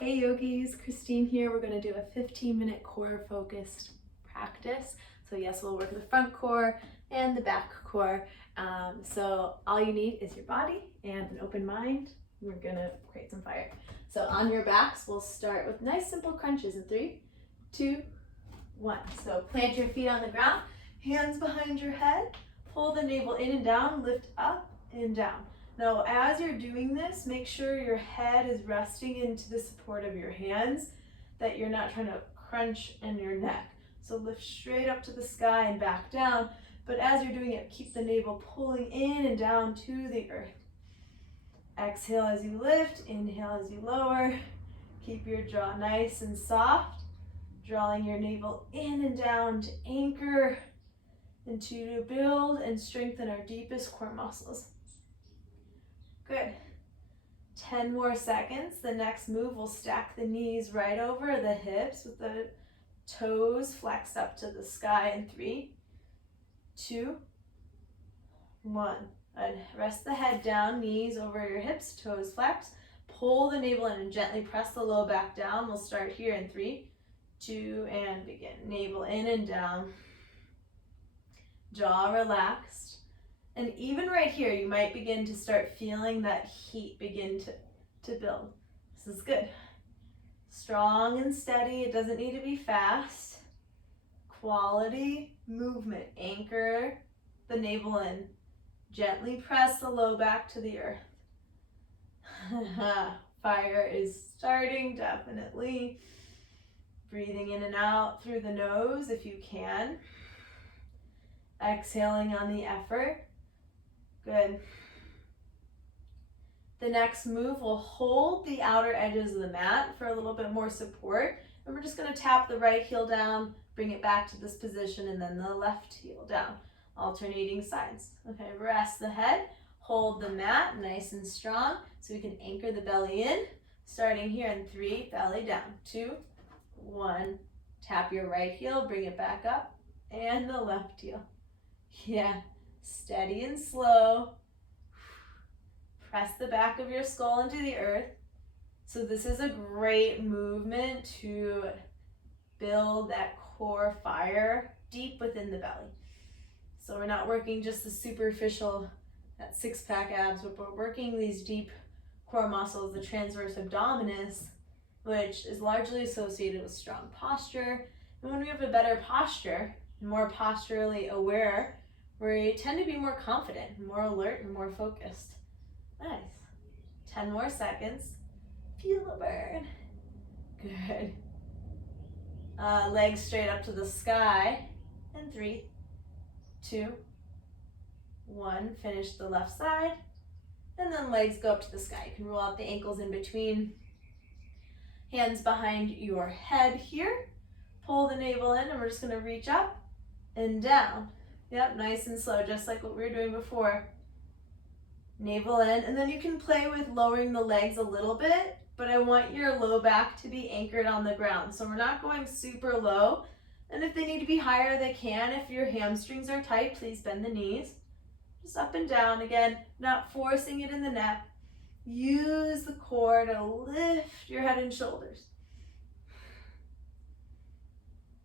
Hey yogis, Christine here. We're going to do a 15-minute core focused practice. So yes, we'll work the front core and the back core. So all you need is your body and an open mind. We're going to create some fire. So on your backs, we'll start with nice simple crunches in 3, 2, 1. So plant your feet on the ground, hands behind your head, pull the navel in and down, lift up and down. Now, as you're doing this, make sure your head is resting into the support of your hands, that you're not trying to crunch in your neck. So lift straight up to the sky and back down, but as you're doing it, keep the navel pulling in and down to the earth. Exhale as you lift, inhale as you lower. Keep your jaw nice and soft, drawing your navel in and down to anchor and to build and strengthen our deepest core muscles. Good. 10 more seconds. The next move, we'll stack the knees right over the hips with the toes flexed up to the sky in 3, 2, 1. And rest the head down, knees over your hips, toes flexed. Pull the navel in and gently press the low back down. We'll start here in 3, 2, and begin. Navel in and down. Jaw relaxed. And even right here, you might begin to start feeling that heat begin to build. This is good. Strong and steady. It doesn't need to be fast. Quality movement. Anchor the navel in. Gently press the low back to the earth. Fire is starting, definitely. Breathing in and out through the nose if you can. Exhaling on the effort. Good. The next move, we'll hold the outer edges of the mat for a little bit more support. And we're just going to tap the right heel down, bring it back to this position, and then the left heel down, alternating sides. Okay, rest the head, hold the mat nice and strong so we can anchor the belly in. Starting here in 3, belly down. 2, 1. Tap your right heel, bring it back up, and the left heel. Yeah. Steady and slow. Press the back of your skull into the earth. So this is a great movement to build that core fire deep within the belly. So we're not working just the superficial, that six-pack abs, but we're working these deep core muscles, the transverse abdominis, which is largely associated with strong posture. And when we have a better posture, more posturally aware, we tend to be more confident, more alert, and more focused. Nice. 10 more seconds. Feel the burn. Good. Legs straight up to the sky. And 3, 2, 1. Finish the left side. And then legs go up to the sky. You can roll out the ankles in between. Hands behind your head here. Pull the navel in, and we're just going to reach up and down. Yep, nice and slow, just like what we were doing before. Navel in, and then you can play with lowering the legs a little bit, but I want your low back to be anchored on the ground. So we're not going super low, and if they need to be higher, they can. If your hamstrings are tight, please bend the knees. Just up and down, again, not forcing it in the neck. Use the core to lift your head and shoulders.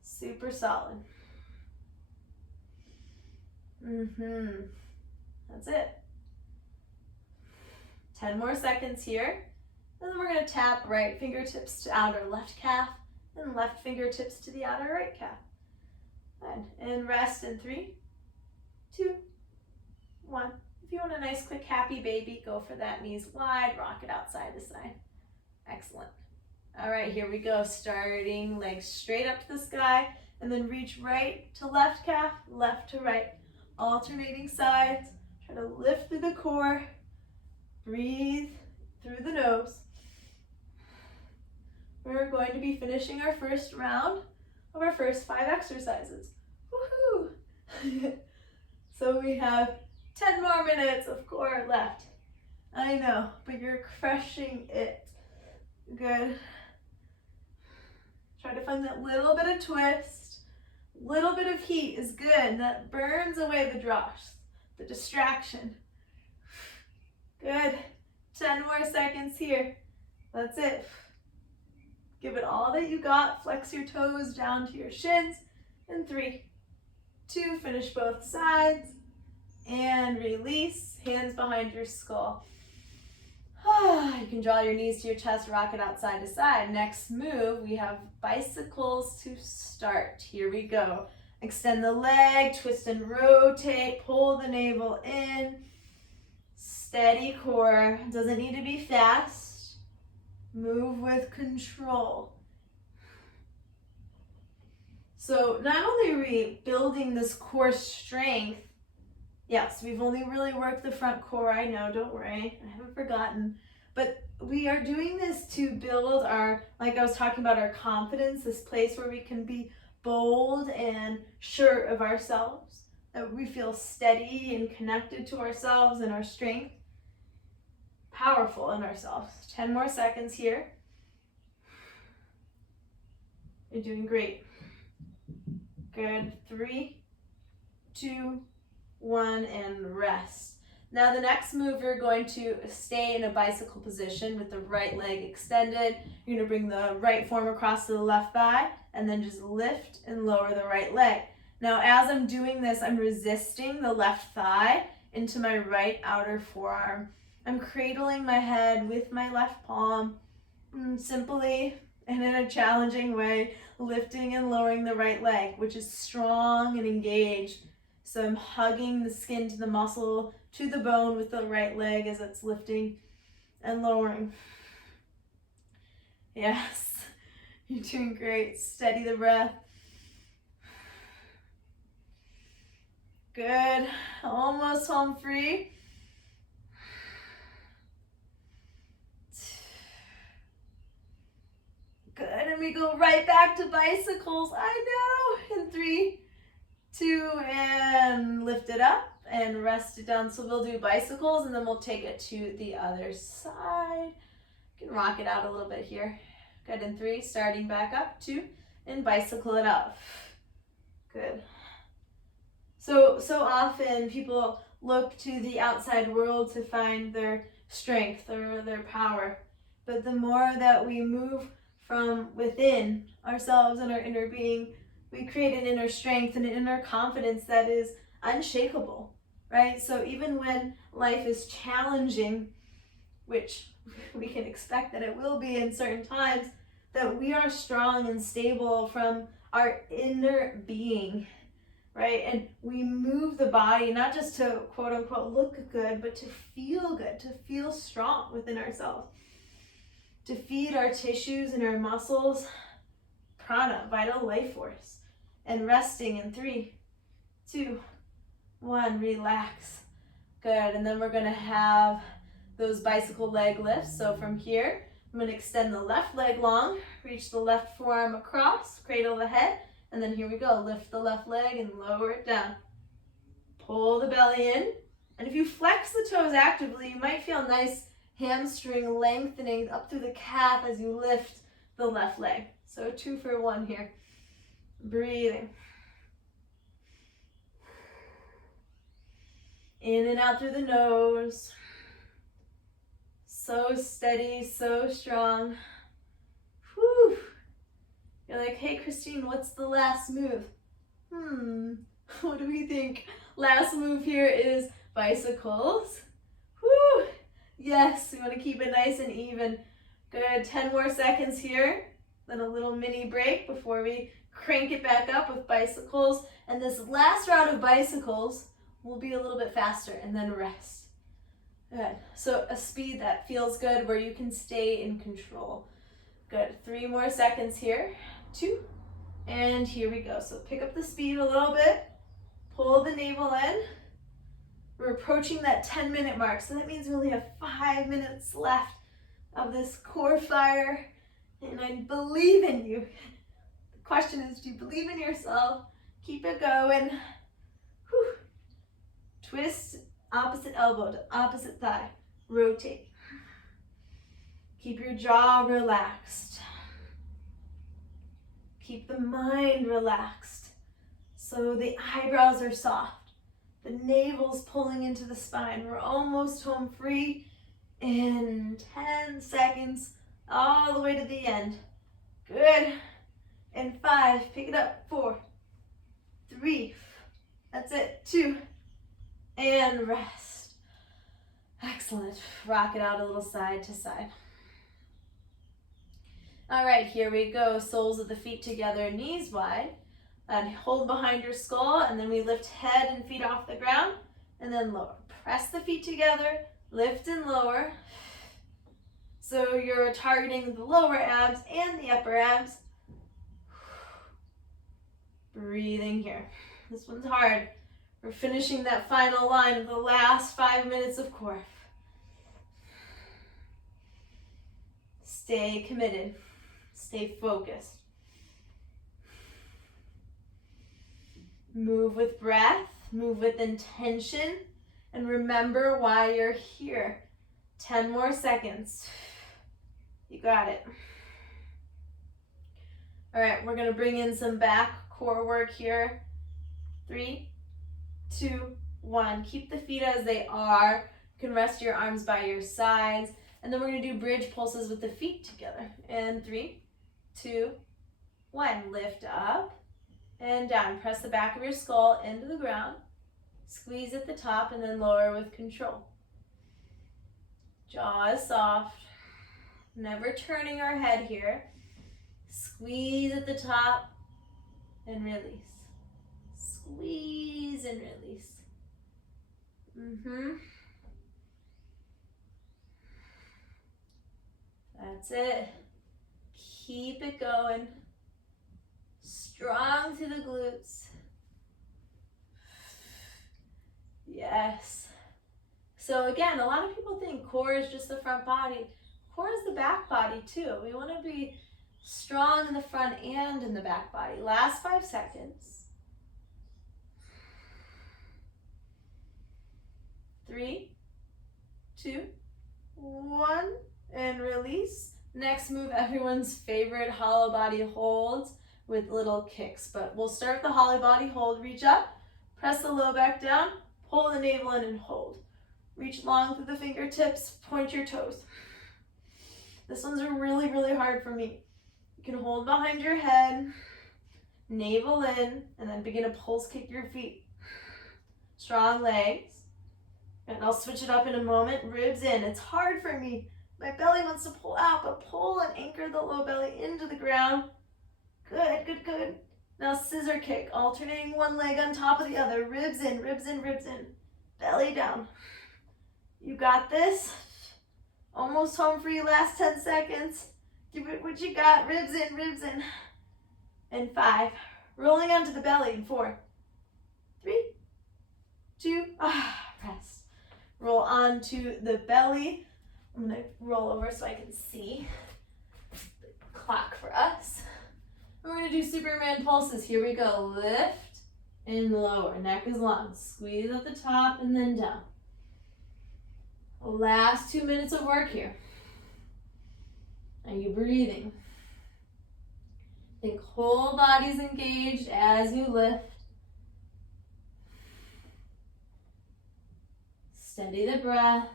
Super solid. That's it. 10 more seconds here. And then we're going to tap right fingertips to outer left calf and left fingertips to the outer right calf. Good. And rest in 3, 2, 1. If you want a nice quick happy baby, go for that. Knees wide, rock it out side to side. Excellent. All right, here we go. Starting legs straight up to the sky, and then reach right to left calf, left to right. Alternating sides. Try to lift through the core. Breathe through the nose. We're going to be finishing our first round of our first 5 exercises. Woohoo! So we have 10 more minutes of core left. I know, but you're crushing it. Good. Try to find that little bit of twist. Little bit of heat is good. That burns away the dross, the distraction. Good. 10 more seconds here. That's it. Give it all that you got. Flex your toes down to your shins. And 3, 2, finish both sides. And release, hands behind your skull. You can draw your knees to your chest, rock it out side to side. Next move, we have bicycles to start. Here we go. Extend the leg, twist and rotate, pull the navel in. Steady core, doesn't need to be fast. Move with control. So not only are we building this core strength, yes, we've only really worked the front core, I know, don't worry, I haven't forgotten. But we are doing this to build our, like I was talking about, our confidence, this place where we can be bold and sure of ourselves, that we feel steady and connected to ourselves and our strength, powerful in ourselves. 10 more seconds here. You're doing great. Good. 3, 2, 1, and rest. Now the next move, you're going to stay in a bicycle position with the right leg extended. You're going to bring the right forearm across to the left thigh and then just lift and lower the right leg. Now as I'm doing this, I'm resisting the left thigh into my right outer forearm. I'm cradling my head with my left palm, simply and in a challenging way, lifting and lowering the right leg, which is strong and engaged. So I'm hugging the skin to the muscle, to the bone with the right leg as it's lifting and lowering. Yes, you're doing great. Steady the breath. Good. Almost home free. Good, and we go right back to bicycles. I know. In 3, 2, and lift it up and rest it down. So we'll do bicycles and then we'll take it to the other side. You can rock it out a little bit here. Good, in 3, starting back up, 2, and bicycle it up. Good. So often people look to the outside world to find their strength or their power. But the more that we move from within ourselves and our inner being, we create an inner strength and an inner confidence that is unshakable, right? So even when life is challenging, which we can expect that it will be in certain times, that we are strong and stable from our inner being, right? And we move the body not just to quote unquote look good, but to feel strong within ourselves, to feed our tissues and our muscles prana, vital life force. And resting in 3, 2, 1, relax. Good, and then we're gonna have those bicycle leg lifts. So from here, I'm gonna extend the left leg long, reach the left forearm across, cradle the head, and then here we go. Lift the left leg and lower it down. Pull the belly in, and if you flex the toes actively, you might feel nice hamstring lengthening up through the calf as you lift the left leg. So 2 for 1 here. Breathing. In and out through the nose. So steady, so strong. Whew. You're like, hey Christine, what's the last move? What do we think? Last move here is bicycles. Whew. Yes, we want to keep it nice and even. Good, 10 more seconds here. Then a little mini break before we crank it back up with bicycles. And this last round of bicycles will be a little bit faster and then rest. Good. So a speed that feels good where you can stay in control. Good. 3 more seconds here. 2. And here we go. So pick up the speed a little bit. Pull the navel in. We're approaching that 10-minute mark. So that means we only have 5 minutes left of this core fire. And I believe in you. The question is, do you believe in yourself? Keep it going. Whew. Twist opposite elbow to opposite thigh. Rotate. Keep your jaw relaxed. Keep the mind relaxed. So the eyebrows are soft. The navel's pulling into the spine. We're almost home free in 10 seconds, all the way to the end. Good. And 5, pick it up. 4, 3, that's it. 2, and rest. Excellent. Rock it out a little side to side. All right, here we go. Soles of the feet together, knees wide. And hold behind your skull, and then we lift head and feet off the ground, and then lower. Press the feet together, lift and lower. So you're targeting the lower abs and the upper abs. Breathing here. This one's hard. We're finishing that final line of the last 5 minutes of core. Stay committed. Stay focused. Move with breath, move with intention, and remember why you're here. 10 more seconds. You got it. All right, we're gonna bring in some back core work here. 3, 2, 1. Keep the feet as they are. You can rest your arms by your sides. And then we're gonna do bridge pulses with the feet together. And 3, 2, 1. Lift up and down. Press the back of your skull into the ground. Squeeze at the top and then lower with control. Jaws soft. Never turning our head here. Squeeze at the top and release. Squeeze and release. That's it. Keep it going. Strong through the glutes. Yes. So again, a lot of people think core is just the front body. Core is the back body too. We want to be strong in the front and in the back body. Last 5 seconds. 3, 2, 1, and release. Next move, everyone's favorite hollow body holds with little kicks. But we'll start the hollow body hold. Reach up, press the low back down, pull the navel in and hold. Reach long through the fingertips, point your toes. This one's really, really hard for me. You can hold behind your head, navel in, and then begin to pulse kick your feet. Strong legs. And I'll switch it up in a moment. Ribs in. It's hard for me. My belly wants to pull out, but pull and anchor the low belly into the ground. Good, good, good. Now scissor kick, alternating one leg on top of the other. Ribs in, ribs in, ribs in. Belly down. You got this. Almost home for you, last 10 seconds. Give it what you got. Ribs in, ribs in. And 5. Rolling onto the belly in 4, 3, 2, rest. Roll onto the belly. I'm gonna roll over so I can see the clock for us. We're gonna do Superman pulses. Here we go. Lift and lower. Neck is long. Squeeze at the top and then down. Last 2 minutes of work here. Are you breathing? Think whole body's engaged as you lift. Steady the breath.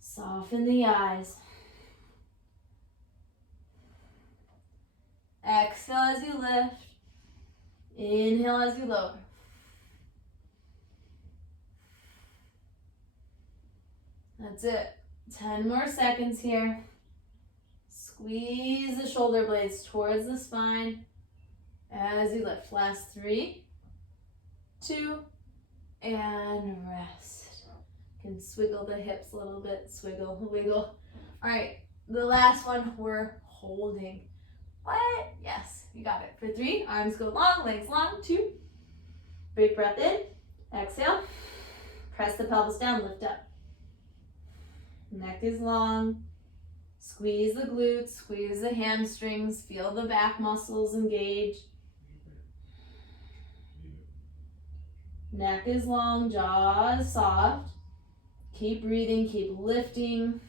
Soften the eyes. Exhale as you lift. Inhale as you lower. That's it. 10 more seconds here. Squeeze the shoulder blades towards the spine as you lift. Last 3, 2, and rest. You can swiggle the hips a little bit. Swiggle, wiggle. All right, the last one we're holding. What? Yes, you got it. For 3, arms go long, legs long. 2, big breath in. Exhale. Press the pelvis down, lift up. Neck is long. Squeeze the glutes, squeeze the hamstrings, feel the back muscles engage. Neck is long, jaw is soft. Keep breathing, keep lifting.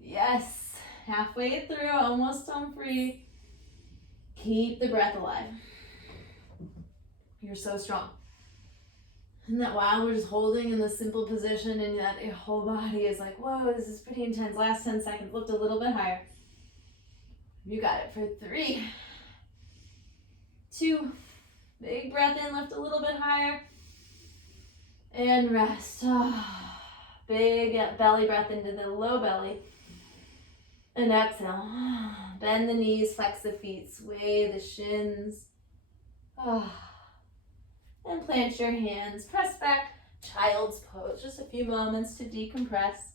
Yes, halfway through, almost home free. Keep the breath alive. You're so strong. And that while we're just holding in the simple position and that your whole body is like, whoa, this is pretty intense. Last 10 seconds, lift a little bit higher. You got it for 3, 2, big breath in, lift a little bit higher, and rest. Big belly breath into the low belly, and exhale. Bend the knees, flex the feet, sway the shins, and plant your hands, press back, child's pose, just a few moments to decompress.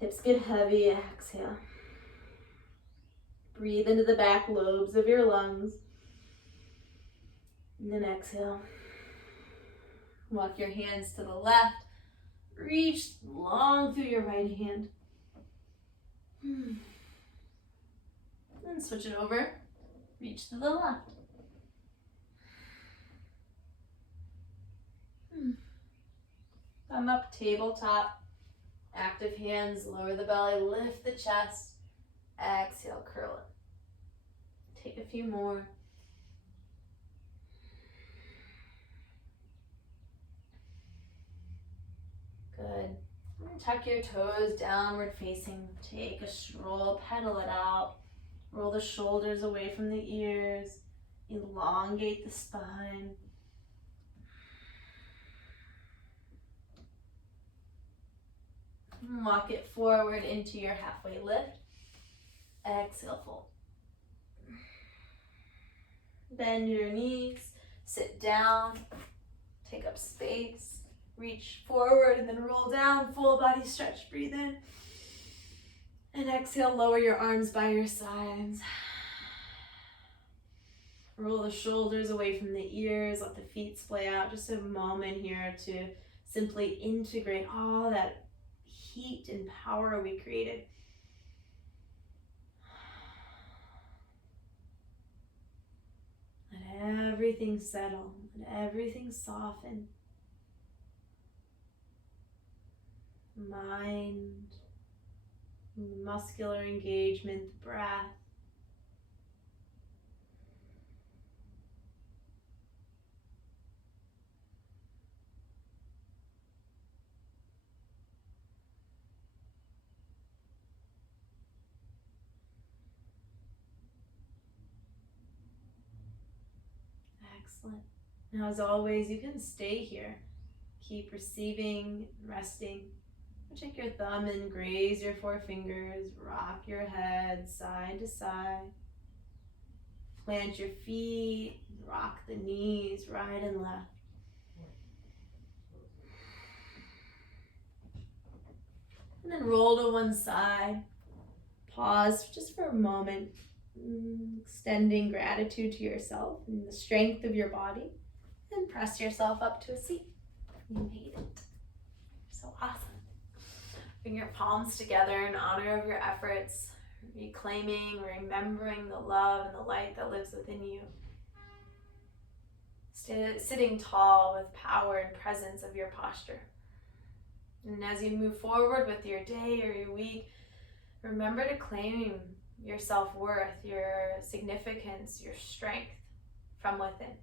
Hips get heavy, exhale. Breathe into the back lobes of your lungs. And then exhale. Walk your hands to the left. Reach long through your right hand. And switch it over. Reach to the left. Thumb up, tabletop. Active hands, lower the belly, lift the chest. Exhale, curl it. Take a few more. Good. Tuck your toes downward facing. Take a stroll, pedal it out. Roll the shoulders away from the ears. Elongate the spine. Walk it forward into your halfway lift. Exhale, fold. Bend your knees, sit down, take up space. Reach forward and then roll down, full body stretch, breathe in. And exhale, lower your arms by your sides. Roll the shoulders away from the ears, let the feet splay out. Just a moment here to simply integrate all that heat and power we created. Let everything settle, let everything soften. Mind, muscular engagement, breath. Excellent. Now, as always, you can stay here. Keep receiving, resting. Take your thumb and graze your forefingers. Rock your head side to side. Plant your feet. Rock the knees right and left. And then roll to one side. Pause just for a moment. Extending gratitude to yourself and the strength of your body. And press yourself up to a seat. You made it. So awesome. Bring your palms together in honor of your efforts, reclaiming, remembering the love and the light that lives within you. Sitting tall with power and presence of your posture. And as you move forward with your day or your week, remember to claim your self-worth, your significance, your strength from within.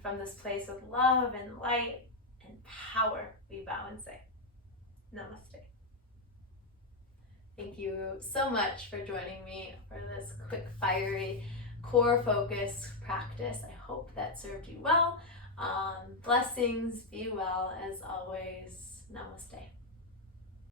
From this place of love and light and power, we bow and say, Namaste. Thank you so much for joining me for this quick, fiery, core focus practice. I hope that served you well. Blessings, be well as always. Namaste.